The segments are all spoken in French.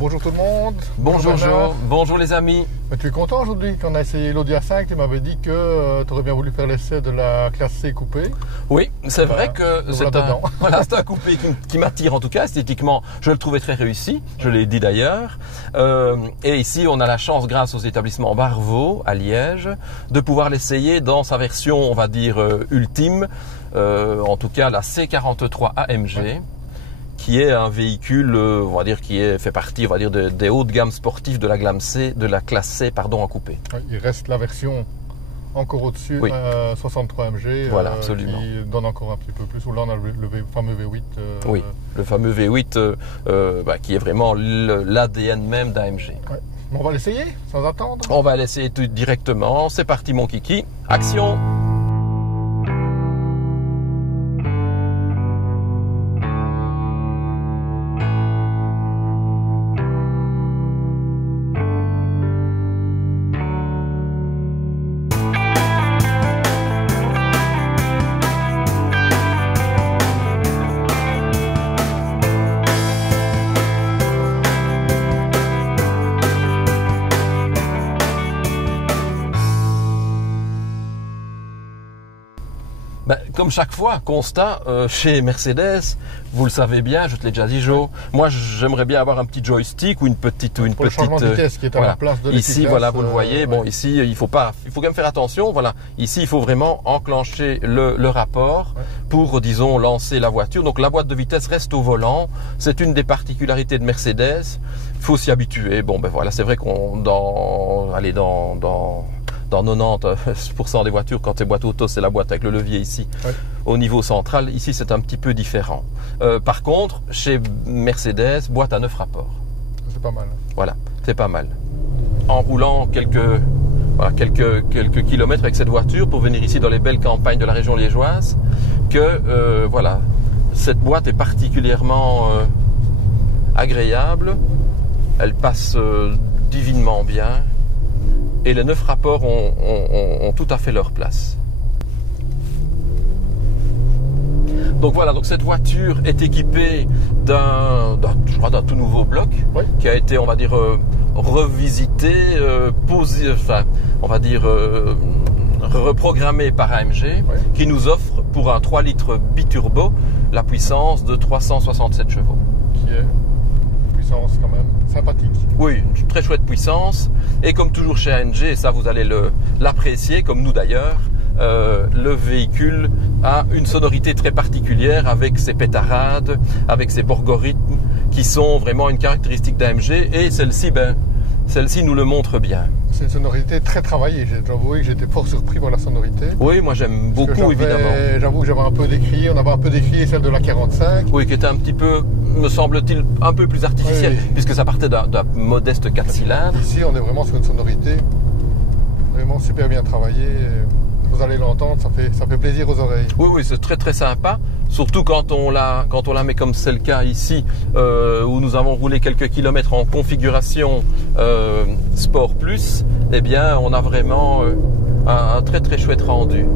Bonjour tout le monde. Bonjour Joe, bonjour les amis. Mais tu es content aujourd'hui quand on a essayé l'Audi A5, tu m'avais dit que tu aurais bien voulu faire l'essai de la classe C coupée. Oui, c'est vrai que c'est un coupé qui m'attire en tout cas esthétiquement. Je le trouvais très réussi, je l'ai dit d'ailleurs. Et ici on a la chance grâce aux établissements Barvaux à Liège de pouvoir l'essayer dans sa version on va dire ultime, en tout cas la C43 AMG. Ouais. Qui est un véhicule, on va dire, qui fait partie, on va dire, des hauts de gamme sportifs de la classe C, pardon, en coupé. Oui, il reste la version encore au-dessus, oui. 63 MG, voilà, absolument. Qui donne encore un petit peu plus. Ou là, on a le fameux V8. Oui, le fameux V8 qui est vraiment l'ADN même d'AMG. Ouais. On va l'essayer, sans attendre. On va l'essayer tout directement. C'est parti, mon kiki. Action! Comme chaque fois, constat, chez Mercedes, vous le savez bien, je te l'ai déjà dit Joe, moi j'aimerais bien avoir un petit joystick ou une petite... Le changement de vitesse qui est à la place de ici, voilà, vous le voyez, bon ici il faut quand même faire attention, voilà, ici il faut vraiment enclencher le rapport pour, disons, lancer la voiture. Donc la boîte de vitesse reste au volant, c'est une des particularités de Mercedes, il faut s'y habituer. Bon ben voilà, c'est vrai qu'on dans 90% des voitures, quand c'est boîte auto, c'est la boîte avec le levier ici. Ouais. Au niveau central, ici c'est un petit peu différent. Par contre, chez Mercedes, boîte à 9 rapports. C'est pas mal. Voilà, c'est pas mal. En roulant quelques kilomètres avec cette voiture pour venir ici dans les belles campagnes de la région liégeoise, que voilà, cette boîte est particulièrement agréable. Elle passe divinement bien. Et les 9 rapports ont tout à fait leur place. Donc voilà, donc cette voiture est équipée d'un tout nouveau bloc qui a été, on va dire, revisité, reprogrammé par AMG, qui nous offre pour un 3 litres biturbo la puissance de 367 chevaux. Qui est une puissance quand même sympathique. Oui, une très chouette puissance. Et comme toujours chez AMG, et ça vous allez l'apprécier, comme nous d'ailleurs, le véhicule a une sonorité très particulière avec ses pétarades, avec ses borgorithmes qui sont vraiment une caractéristique d'AMG. Et celle-ci nous le montre bien. C'est une sonorité très travaillée. J'ai avoué que j'étais fort surpris par la sonorité. Oui, moi j'aime beaucoup évidemment. J'avoue que j'avais un peu décrié, on avait un peu décrié celle de la 45. Oui, qui était un petit peu, me semble-t-il, un peu plus artificielle, puisque ça partait d'un modeste 4 cylindres. Ici, on est vraiment sur une sonorité vraiment super bien travaillée. Vous allez l'entendre, ça fait plaisir aux oreilles. Oui, oui, c'est très très sympa. Surtout quand on la met comme c'est le cas ici, où nous avons roulé quelques kilomètres en configuration Sport Plus, eh bien on a vraiment un très très chouette rendu.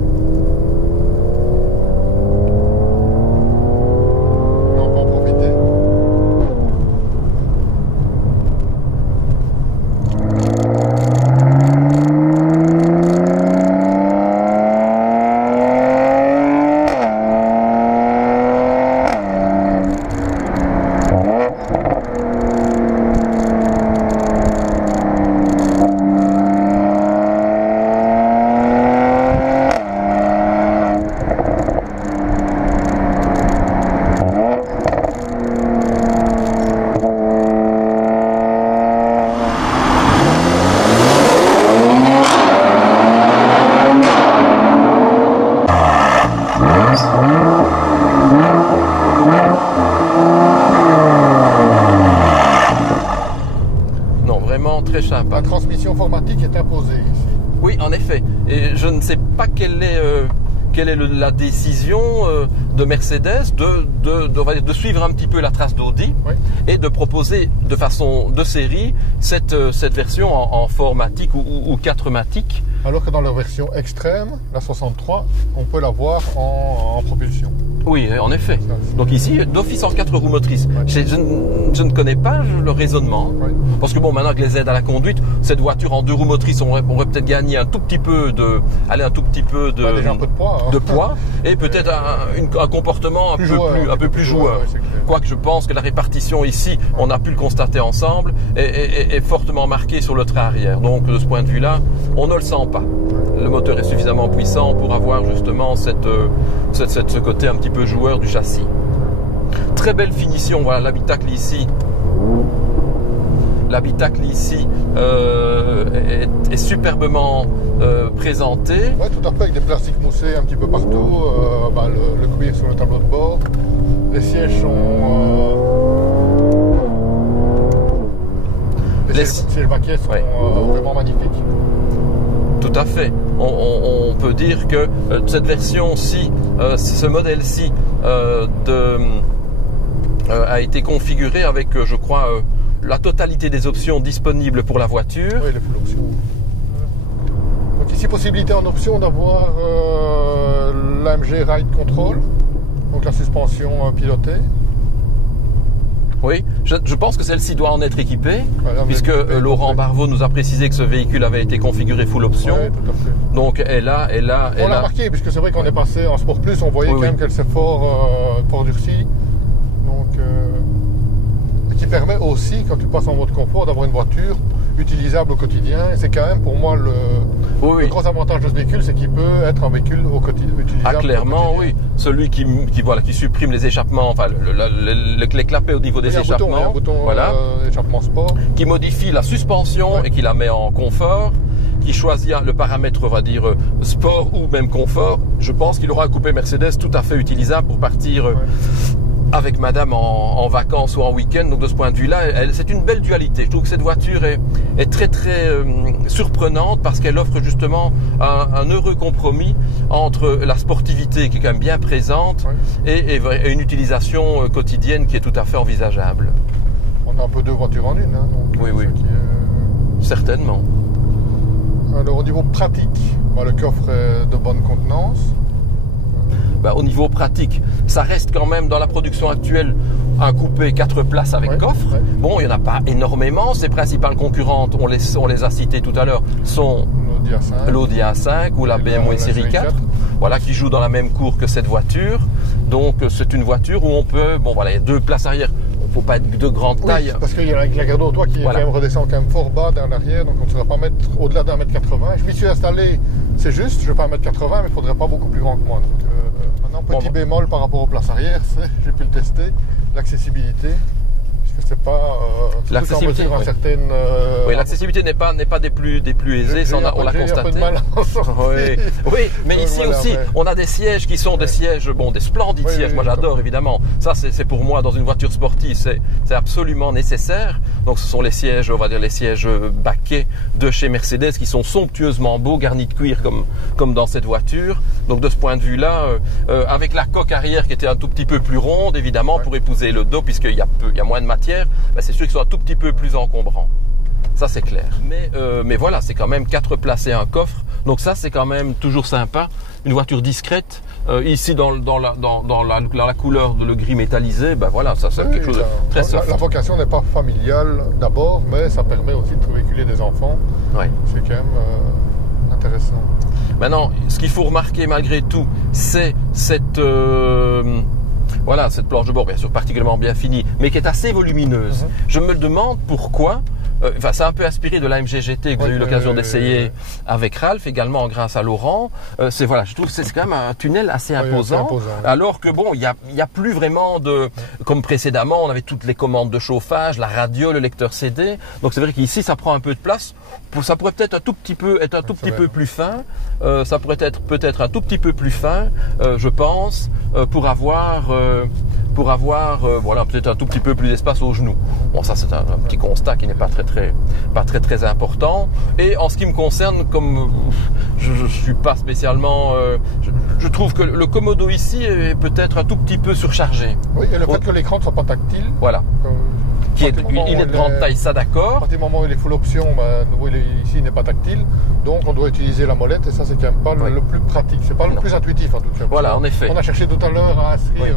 On peut en profiter. Très sympa. La transmission informatique est imposée ici. Oui, en effet. Et je ne sais pas quelle est la décision de Mercedes de suivre un petit peu la trace d'Audi et de proposer de façon de série cette version en 4matic ou 4matic. Alors que dans leur version extrême, la 63, on peut la voir en propulsion. Oui, en effet. Donc ici, d'office en 4 roues motrices. Ouais. Je ne connais pas le raisonnement. Ouais. Parce que bon, maintenant que les aides à la conduite, cette voiture en 2 roues motrices, on aurait peut-être gagné un tout petit peu de Déjà un peu de poids. Hein. de poids et peut-être un comportement un peu plus joueur. Ouais, Quoique je pense que la répartition ici, on a pu le constater ensemble, est fortement marquée sur le train arrière. Donc de ce point de vue-là, on ne le sent pas. Le moteur est suffisamment puissant pour avoir justement ce côté un petit peu joueur du châssis. Très belle finition, voilà l'habitacle ici. L'habitacle ici est superbement présenté. Oui, tout à fait, avec des plastiques moussés un petit peu partout, le cuir sur le tableau de bord. Les sièges sont... Les sièges baquets sont vraiment magnifiques. Tout à fait. On peut dire que cette version-ci, ce modèle-ci a été configuré avec, je crois, la totalité des options disponibles pour la voiture. Oui, les full options. Donc ici, possibilité en option d'avoir l'AMG Ride Control, donc la suspension pilotée. Oui, je pense que celle-ci doit en être équipée, puisque Laurent Barvaux nous a précisé que ce véhicule avait été configuré full option. Oui, tout à fait. Donc elle a. On l'a remarqué, puisque c'est vrai qu'on est passé en Sport Plus, on voyait quand même qu'elle s'est fort durcie. Donc, qui permet aussi, quand tu passes en mode confort, d'avoir une voiture utilisable au quotidien. Et c'est quand même pour moi le gros avantage de ce véhicule, c'est qu'il peut être un véhicule utilisable. Ah, clairement, oui. Celui qui supprime les échappements, enfin les clapets au niveau des échappements. Un bouton échappement sport. Qui modifie la suspension et qui la met en confort. Qui choisit le paramètre, on va dire, sport ou même confort. Je pense qu'il aura un coupé Mercedes tout à fait utilisable pour partir avec madame en vacances ou en week-end. Donc de ce point de vue-là, c'est une belle dualité. Je trouve que cette voiture est très très surprenante parce qu'elle offre justement un heureux compromis entre la sportivité qui est quand même bien présente et une utilisation quotidienne qui est tout à fait envisageable. On a un peu 2 voitures en une. Hein, donc oui. Certainement. Alors au niveau pratique, le coffre est de bonne contenance. Au niveau pratique, ça reste quand même dans la production actuelle un coupé 4 places avec coffre. Ouais. Bon, il n'y en a pas énormément. Ses principales concurrentes, on les a citées tout à l'heure, sont l'Audi A5 ou la BMW série 4. Voilà, qui joue dans la même cour que cette voiture. Donc c'est une voiture où on peut, il y a 2 places arrière. Il ne faut pas être de grande taille. Parce qu'il y a la garde au toit qui est quand même redescend quand même fort bas dans l'arrière, donc on ne saurait pas mettre au-delà d'un mètre 80. Je m'y suis installé, c'est juste, je ne vais pas 1m80, mais il ne faudrait pas beaucoup plus grand que moi. Donc, maintenant, petit bémol par rapport aux places arrière, j'ai pu le tester, l'accessibilité. Puisque c'est pas l'accessibilité, l'accessibilité n'est pas des plus aisées, ça on l'a constaté. Oui, mais ici aussi, on a des sièges qui sont des sièges, des splendides sièges. Moi j'adore évidemment. Ça c'est pour moi dans une voiture sportive, c'est absolument nécessaire. Donc ce sont les sièges, on va dire les sièges baquets de chez Mercedes qui sont somptueusement beaux, garnis de cuir comme dans cette voiture. Donc de ce point de vue-là, avec la coque arrière qui était un tout petit peu plus ronde, évidemment pour épouser le dos, puisqu'il y a moins de matière, c'est sûr qu'ils sont un tout petit peu plus encombrants. Ça c'est clair. Mais voilà, c'est quand même 4 places et un coffre. Donc ça c'est quand même toujours sympa. Une voiture discrète. Ici dans la couleur de le gris métallisé, voilà, ça c'est quelque chose de très soft. La vocation n'est pas familiale d'abord, mais ça permet aussi de véhiculer des enfants. Ouais. C'est quand même intéressant. Maintenant, ce qu'il faut remarquer malgré tout, c'est cette planche de bord, bien sûr particulièrement bien finie, mais qui est assez volumineuse. Je me demande pourquoi. C'est un peu inspiré de l'AMG GT que vous avez eu l'occasion d'essayer avec Ralph, également grâce à Laurent. Je trouve que c'est quand même un tunnel assez imposant. Alors que il y a plus vraiment comme précédemment, on avait toutes les commandes de chauffage, la radio, le lecteur CD. Donc c'est vrai qu'ici, ça prend un peu de place. Ça pourrait peut-être être un tout petit peu plus fin. Ça pourrait être peut-être un tout petit peu plus fin, je pense, pour avoir peut-être un tout petit peu plus d'espace aux genoux. Bon, ça c'est un petit constat qui n'est pas très important. Et en ce qui me concerne, comme je suis pas spécialement, je trouve que le Commodo ici est peut-être un tout petit peu surchargé. Oui, et le fait que l'écran ne soit pas tactile. Voilà. il est de grande taille, ça À d'accord. partir du moment où il est full option, ici il n'est pas tactile, donc on doit utiliser la molette et ça c'est quand même pas le plus pratique, c'est pas le plus intuitif en tout cas. Voilà, en effet. On a cherché tout à l'heure à inscrire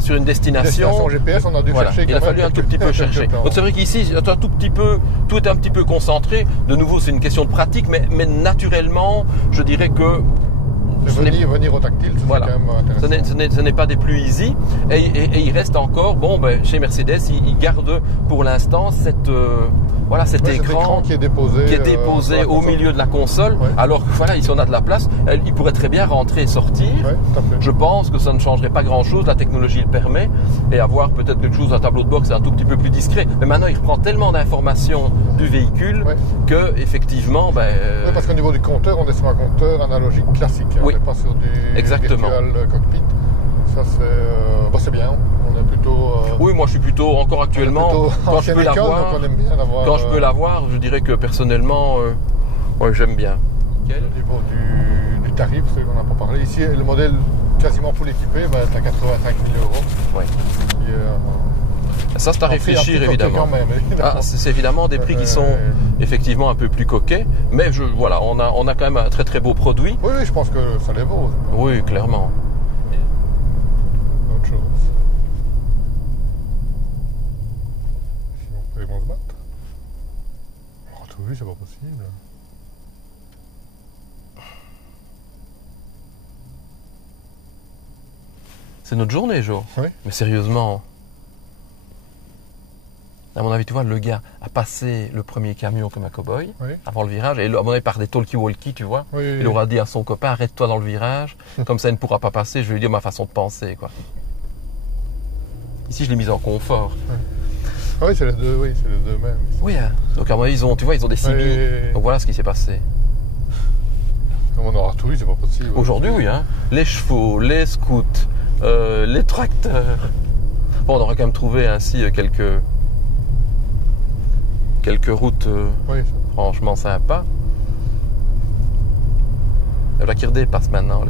Sur une destination GPS, on a dû chercher. Il a fallu un tout petit peu chercher. Donc c'est vrai qu'ici, tout est un petit peu concentré. De nouveau, c'est une question de pratique, mais naturellement, je dirais que venir au tactile, voilà. C'est quand même intéressant. Ce n'est pas des plus easy. Et il reste encore, chez Mercedes, ils gardent pour l'instant cet écran qui est déposé au milieu de la console. Ouais. Alors que voilà, ici on a de la place, il pourrait très bien rentrer et sortir. Ouais, tout à fait. Je pense que ça ne changerait pas grand-chose, la technologie le permet. Et avoir peut-être quelque chose, un tableau de bord, c'est un tout petit peu plus discret. Mais maintenant, il reprend tellement d'informations du véhicule que effectivement... Oui, parce qu'au niveau du compteur, on est sur un compteur analogique classique. Oui. On n'est pas sur du virtual cockpit. Ça, c'est bien. On est plutôt... Oui, moi je suis plutôt, encore actuellement, quand je peux l'avoir, je dirais que personnellement, j'aime bien. Au niveau du tarif, c'est qu'on n'a pas parlé. Ici, le modèle quasiment full équipé, c'est à 85 000 €. Oui. Ça, c'est à réfléchir évidemment. C'est évidemment des prix qui sont effectivement un peu plus coquets, mais on a quand même un très très beau produit. Oui, je pense que ça les vaut. Oui, clairement. Autre chose. Sinon, ils vont se battre. Oh, tout vu, c'est pas possible. C'est notre journée, Jo. Oui. Mais sérieusement. À mon avis, tu vois, le gars a passé le premier camion comme un cow-boy avant le virage. Et à mon avis, par des talkie-walkie, tu vois. Il aura dit à son copain, arrête-toi dans le virage. Comme ça, il ne pourra pas passer. Je vais lui dire ma façon de penser, quoi. Ici, je l'ai mis en confort. Oui, c'est les deux mêmes. Ici. Oui, hein. Donc à mon avis, ils ont des CB. Donc voilà ce qui s'est passé. Comme on aura tout eu, c'est pas possible. Aujourd'hui, oui. Hein. Les chevaux, les scouts, les tracteurs. Bon, on aurait quand même trouvé ainsi quelques routes franchement sympas. La qui redépasse maintenant.